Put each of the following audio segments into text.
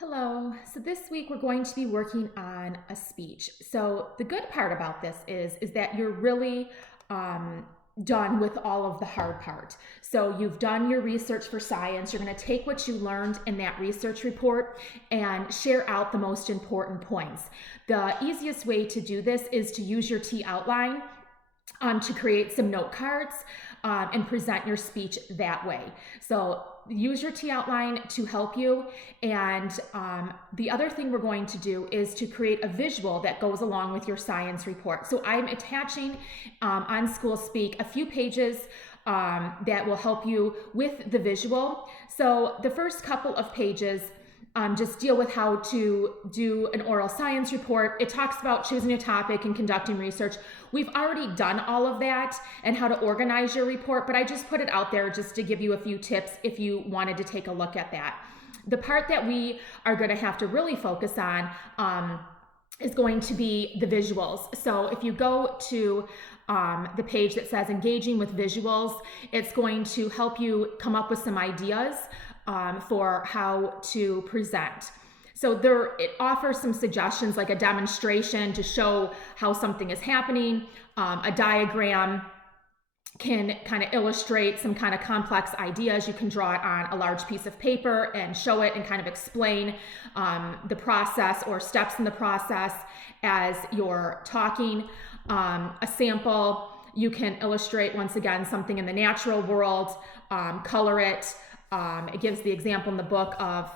Hello. So this week we're going to be working on a speech. So the good part about this is that you're really um, done with all of the hard part. So you've done your research for science. You're going to take what you learned in that research report and share out the most important points. The easiest way to do this is to use your T outline to create some note cards and present your speech that way. So use your T outline to help you. And the other thing we're going to do is to create a visual that goes along with your science report. So I'm attaching on SchoolSpeak a few pages that will help you with the visual. So the first couple of pages just deal with how to do an oral science report. It talks about choosing a topic and conducting research. We've already done all of that and how to organize your report, but I just put it out there just to give you a few tips if you wanted to take a look at that. The part that we are going to have to really focus on is going to be the visuals. So if you go to the page that says engaging with visuals, it's going to help you come up with some ideas for how to present. So it offers some suggestions like a demonstration to show how something is happening. A diagram can kind of illustrate some kind of complex ideas. You can draw it on a large piece of paper and show it and kind of explain the process or steps in the process as you're talking. A sample, you can illustrate, once again, something in the natural world, color it. It gives the example in the book of,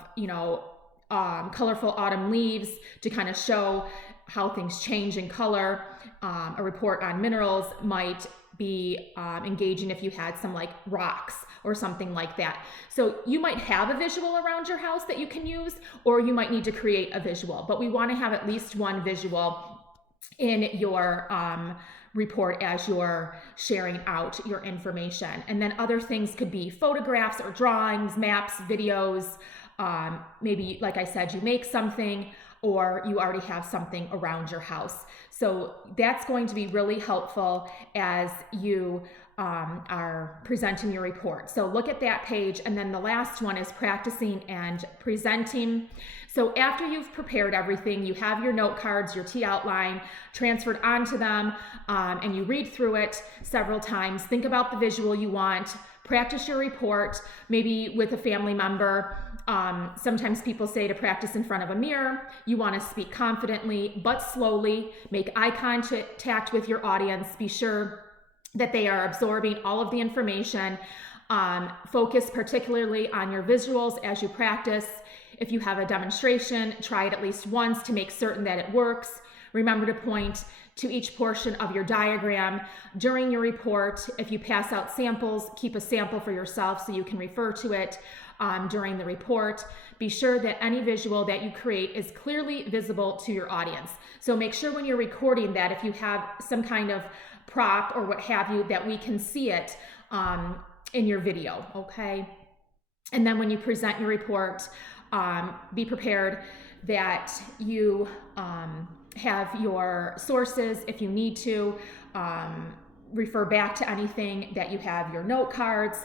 colorful autumn leaves to kind of show how things change in color. A report on minerals might be engaging if you had some like rocks or something like that. So you might have a visual around your house that you can use, or you might need to create a visual, but we want to have at least one visual in your report as you're sharing out your information. And then other things could be photographs or drawings, maps, videos. Maybe, like I said, you make something or you already have something around your house. So that's going to be really helpful as you are presenting your report. So look at that page. And then the last one is practicing and presenting. So after you've prepared everything, you have your note cards, your T outline transferred onto them, and you read through it several times. Think about the visual you want. Practice your report, maybe with a family member. Sometimes people say to practice in front of a mirror. You want to speak confidently, but slowly. Make eye contact with your audience. Be sure that they are absorbing all of the information. Focus particularly on your visuals as you practice. If you have a demonstration, try it at least once to make certain that it works. Remember to point to each portion of your diagram during your report. If you pass out samples, keep a sample for yourself so you can refer to it during the report. Be sure that any visual that you create is clearly visible to your audience. So make sure when you're recording that if you have some kind of prop or what have you, that we can see it in your video, okay? And then when you present your report, be prepared that you have your sources if you need to. Refer back to anything that you have, your note cards,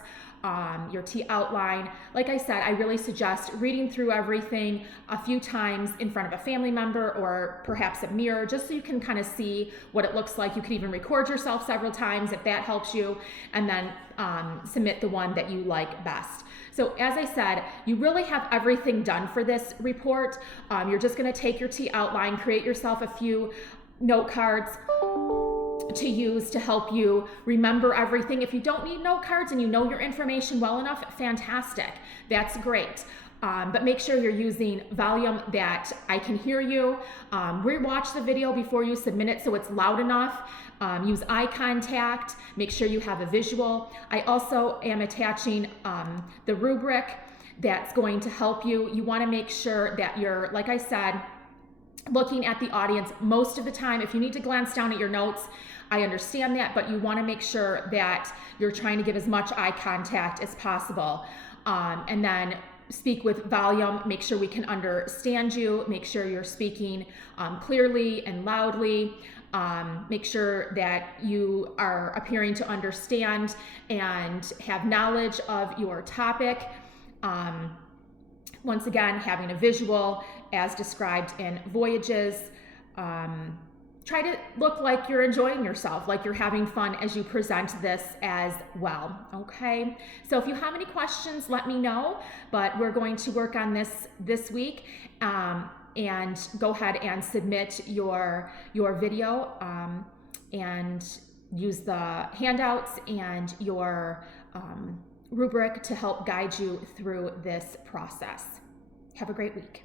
your T outline. Like I said, I really suggest reading through everything a few times in front of a family member or perhaps a mirror, just so you can kind of see what it looks like. You could even record yourself several times if that helps you, and then submit the one that you like best. So as I said, you really have everything done for this report. You're just going to take your T outline, create yourself a few note cards to use to help you remember everything. If you don't need note cards and you know your information well enough, fantastic. That's great. But make sure you're using volume that I can hear you. Rewatch the video before you submit it so it's loud enough. Use eye contact. Make sure you have a visual. I also am attaching the rubric that's going to help you. You want to make sure that you're, like I said, looking at the audience most of the time. If you need to glance down at your notes, I understand that, but you want to make sure that you're trying to give as much eye contact as possible. And then speak with volume. Make sure we can understand you. Make sure you're speaking clearly and loudly. Make sure that you are appearing to understand and have knowledge of your topic. Once again, having a visual as described in Voyages. Try to look like you're enjoying yourself, like you're having fun as you present this as well, okay? So if you have any questions, let me know, but we're going to work on this week, and go ahead and submit your video, and use the handouts and your rubric to help guide you through this process. Have a great week.